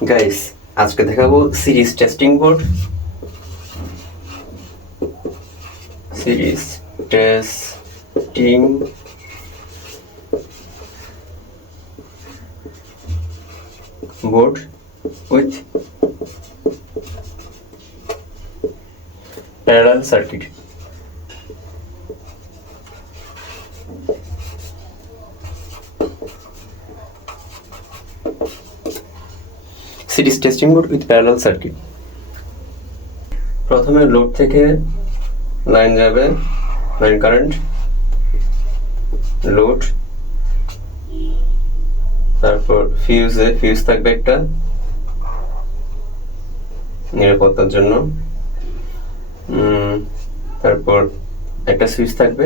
Guys আজকে দেখাবো series testing board series testing board with parallel circuit series testing board with parallel circuit. প্রথমে load থেকে line যাবে, line current, load, তারপর ফিউজে ফিউজ থাকবে একটা, নিরাপত্তার জন্য। তারপর একটা সুইচ থাকবে।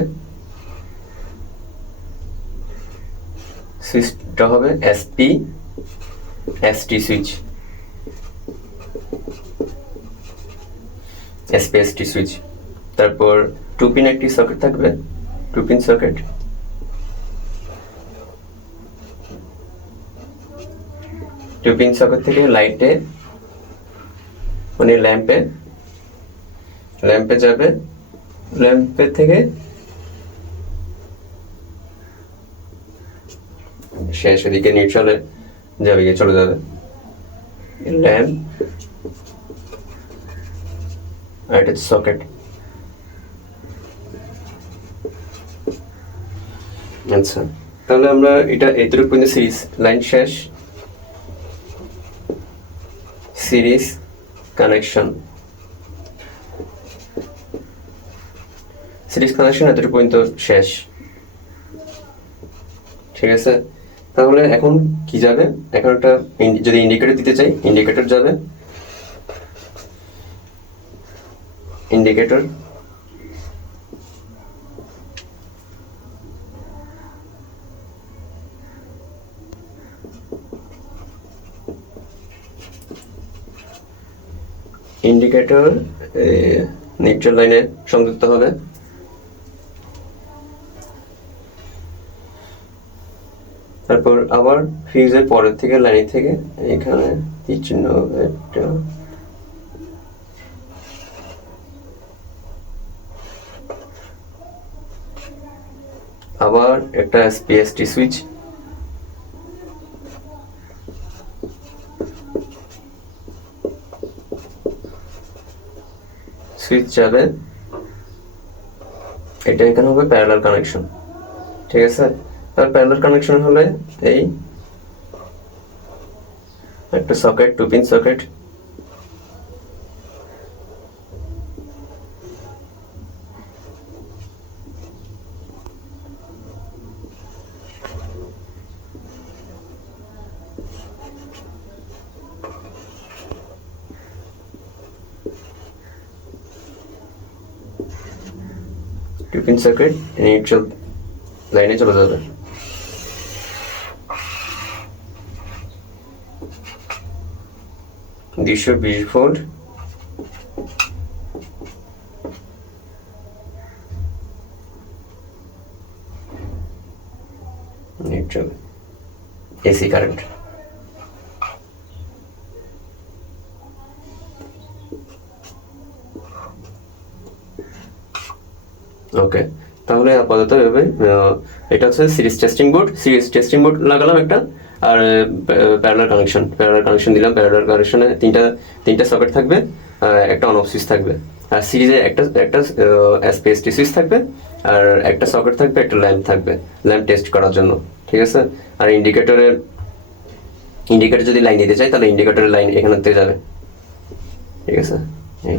সুইচটা হবে SP ST switch SPST switch তারপর টু পিন একটি সকেট থাকবে। Two pin socket two pin socket থেকে লাইটে মানে ল্যাম্পে ল্যাম্পে যাবে। ল্যাম্পের থেকে শেষ এদিকে নিউট্রালে যাবে, গিয়ে চলে যাবে। ল্যাম্প আর এটা সকেট আচ্ছা তাহলে আমরা এটা এতটুকু পর্যন্ত সিরিজ, লাইন শেষ। সিরিজ কানেকশন সিরিজ কানেকশন এতটুকু পর্যন্ত শেষ। ঠিক আছে? তাহলে এখন কি যাবে? এখন একটা যদি ইন্ডিকেটর দিতে চাই ইন্ডিকেটর যাবে। ইন্ডিকেটর ইন্ডিকেটর নিউট্রাল লাইনে সংযুক্ত হবে। তারপর আবার ফিউজের পরের থেকে লাইন থেকে এখানে তীর চিহ্ন একটা আবার একটা এসপিএসটি সুইচ সুইচ যাবে। এটা এখানে হবে প্যারালাল কানেকশন ঠিক আছে? তার প্যারালাল কানেকশন হলে এই একটা socket two pin socket two pin socket neutral লাইনে চলে যাবে দুইশো বিশ volt neutral AC current okay তাহলে আপাতত এভাবে এটা হচ্ছে series testing board series testing board লাগালাম একটা, আর প্যারালার কানেকশন প্যারালার কানেকশন দিলাম। প্যারালার কানেকশনে তিনটা তিনটা সকেট থাকবে একটা অন অফ সুইচ থাকবে। আর সিরিজে একটা একটা এসপিএসটি সুইচ থাকবে, আর একটা সকেট থাকবে, একটা ল্যাম্প থাকবে ল্যাম্প টেস্ট করার জন্য। ঠিক আছে? আর ইন্ডিকেটরের ইন্ডিকেটর যদি লাইন দিতে চাই, তাহলে ইন্ডিকেটরের লাইন এখানে যাবে। ঠিক আছে? এই।